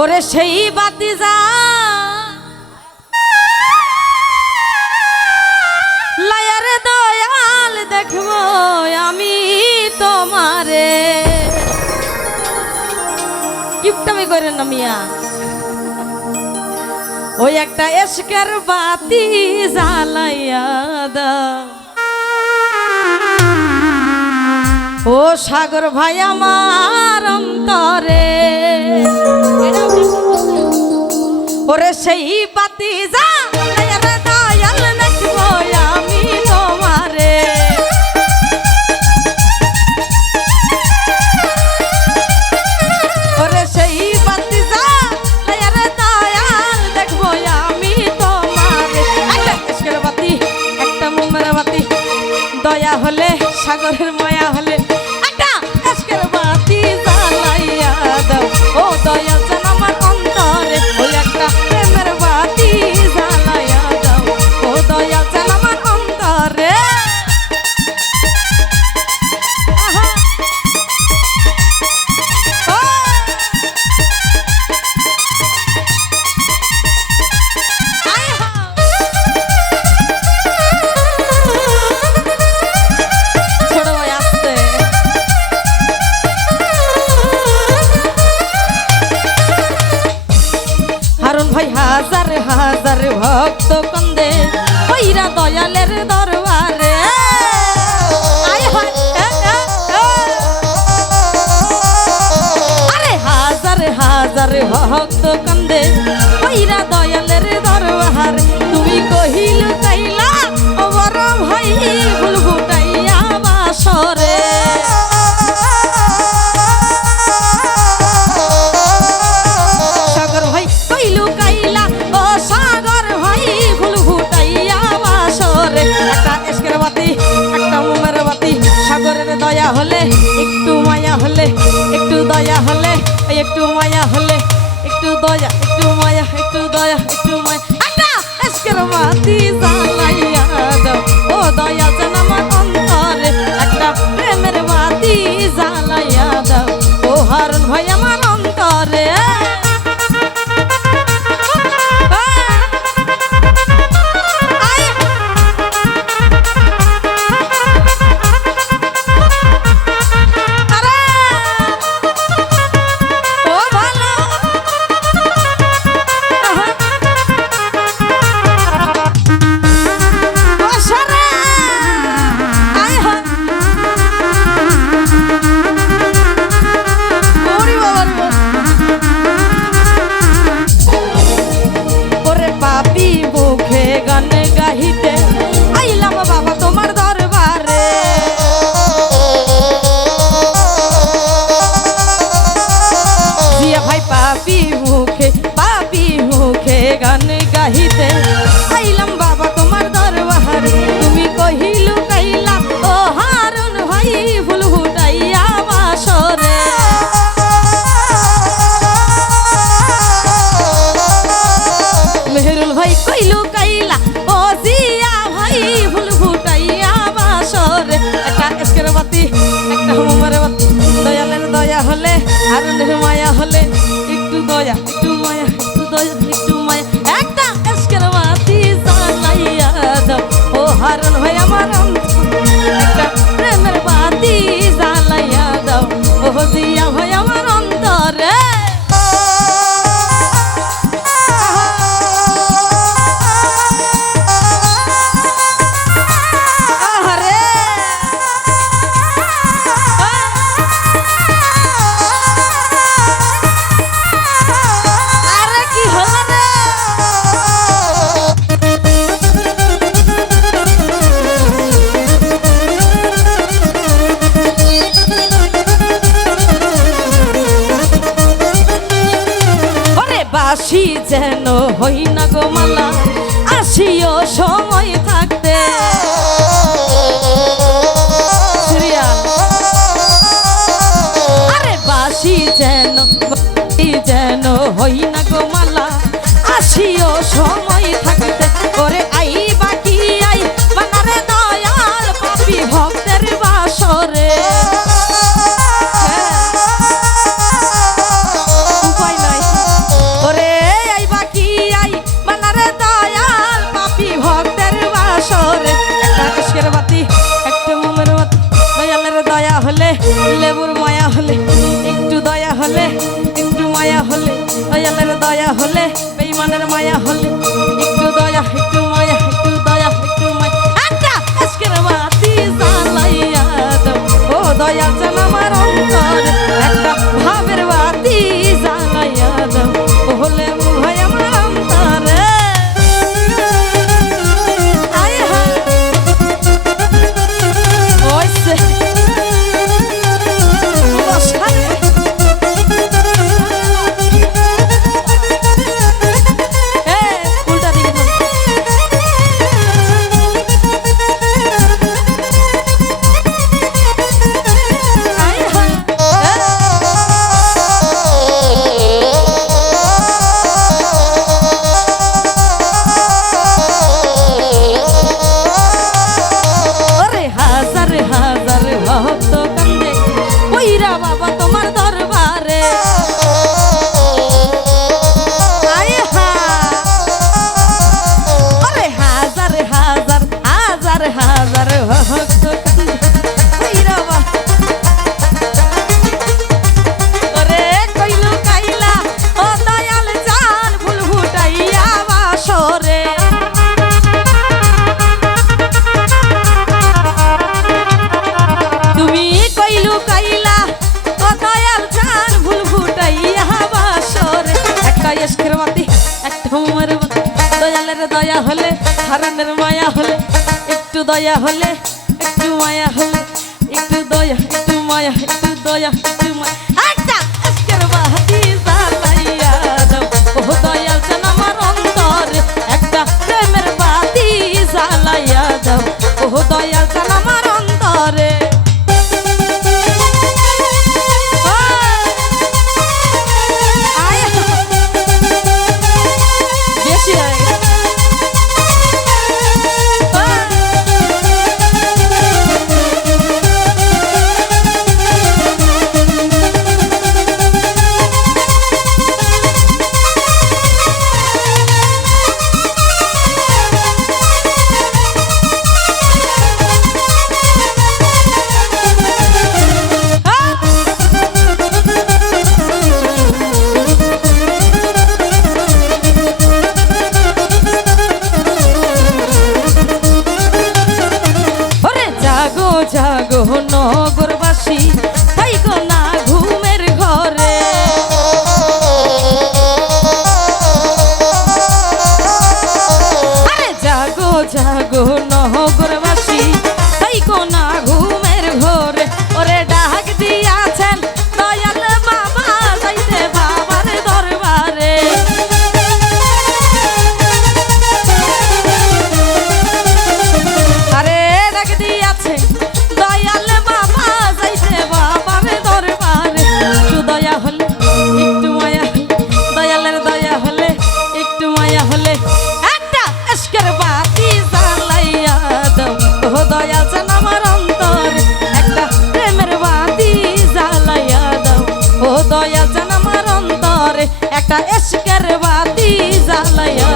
ওরে সেই বাতি যা লায়ার দয়াল দেখবো আমি তোমারে কিপটামি করেন না মিয়া ওই একটা এশকের বাতি জ্বালাইয়া দাও ও সাগর ভাই আমার অন্তরে ওরে সেই বাতি জ্বালাইয়া দয়াল দেখবো আমি তোমারে ওরে সেই বাতি জ্বালাইয়া দয়াল দেখবো আমি তোমারে একটা এশকের বাতি একটা মোমের বাতি দয়া হলে সাগরের মায়া হলে একটা এশকের বাতি জ্বালাইয়া দাও ও দয়া জান আমার অন্তরে ওই একটা প্রেমের বাতি জ্বালাইয়া দাও ও দয়া জান আমার অন্তরে ভাই হাজার হাজার ভক্ত কন্দে কইরা দয়ালের দরবারে আরে হাজার হাজার ভক্ত কন্দে কইরা দয়ালের দরবার তুমি কহিল তাইলা ও বড় ভাই ভুল ফুটাইয়া বাসরে সাগরের দয়া হলে একটু মায়া হলে একটু দয়া হলে একটু মায়া হলে একটু দয়া একটু মায়া একটু দয়া একটু মায়া একটা এশকের বাতি জ্বালাইয়া দাও ও দয়া জান আমার অন্তরে একটা প্রেমের বাতি জ্বালাইয়া দাও ও হারুন ভাই আমার অন্তরে গান গাহিতে আইলাম বাবা তোমার দরবার তুমি কহিলু কাইলা ও হারুন ভাই ফুল ফুটাইয়া বাসরে মেহরুল ভাই কইলু কাইলা ও জিয়া ভাই ফুল ফুটাইয়া বাসরে একটা এশকের বাতি একটা মোমের বাতি দয়ালের দয়া হলে হারুনের মায়া হলে একটু দয়া একটু মায়া একটু দয়া একটু মায়া একটা এশকের বাতি জ্বালাইয়া দাও ও হারুন ভাই আমার একটা প্রেমের বাতি জ্বালাইয়া দাও ও জিয়া ভাই আমার অন্তরে আসি যেন হই না গো মালা আসিও সময় থাকতে আরে বাসি যেন হই না গো মালা আসিও সময় থাকতে করে আই বাকি আই বানারে দয়াল পাপি ভক্তের বাসরে উপায় নাই হলে একটু মায়া হলে দয়ালের দয়া হলে বেঈমানের মায়া হলে একটু দয়া একটু মায়া একটু দয়া একটু মায়া একটা আজকের বাতি জ্বালাইয়া দাও ও দয়া জান আমার অন্তরে একটা ভাবের বাতি জ্বালাইয়া দাও ও হলে ভাই আমার অন্তরে আয় হ্যাঁ ওইসে বাবা তোমার দরবারে আরে হাজার হাজার হাজার হাজার ভক্ত ওরে কইলু কাইলা ও দয়াল জান ফুল ফুটাইয়া বাসরে তুমি কইলু কাইলা এসকের বাতি একটা মোমের বাতি দয়ালের দয়া হলে হারানের মায়া হলে একটু দয়া হলে একটু মায়া হলে একটু দয়া একটু মায়া একটু দয়া একটু মায়া একটা এসকের বাতি জ্বালাইয়া দাও ও দয়াল জান আমার অন্তরে একটা প্রেমের বাতি জ্বালাইয়া দাও ও দয়াল জান আমার অন্তরে জাগো নগরবাসী থাইকো না ঘুমের ঘরে আরে জাগো জাগো নগরবাসী থাইকো না ঘুমের ঘরে ওরে ডাক দিয়াছেন দয়াল বাবা যাইতে বাবার দরবারে আরে ডাক দিয়াছে দয়াল বাবা যাইতে বাবার দরবারে একটু দয়া হলে একটু মায়া দয়ালের দয়া হলে একটু মায়া হলে একটা এসকের বাতি জ্বালাইয়া দাও ও দয়াল জান আমার অন্তরে একটা প্রেমের বাতি জ্বালাইয়া দাও ও দয়াল জান আমার অন্তরে একটা এসকের বাতি জ্বালাইয়া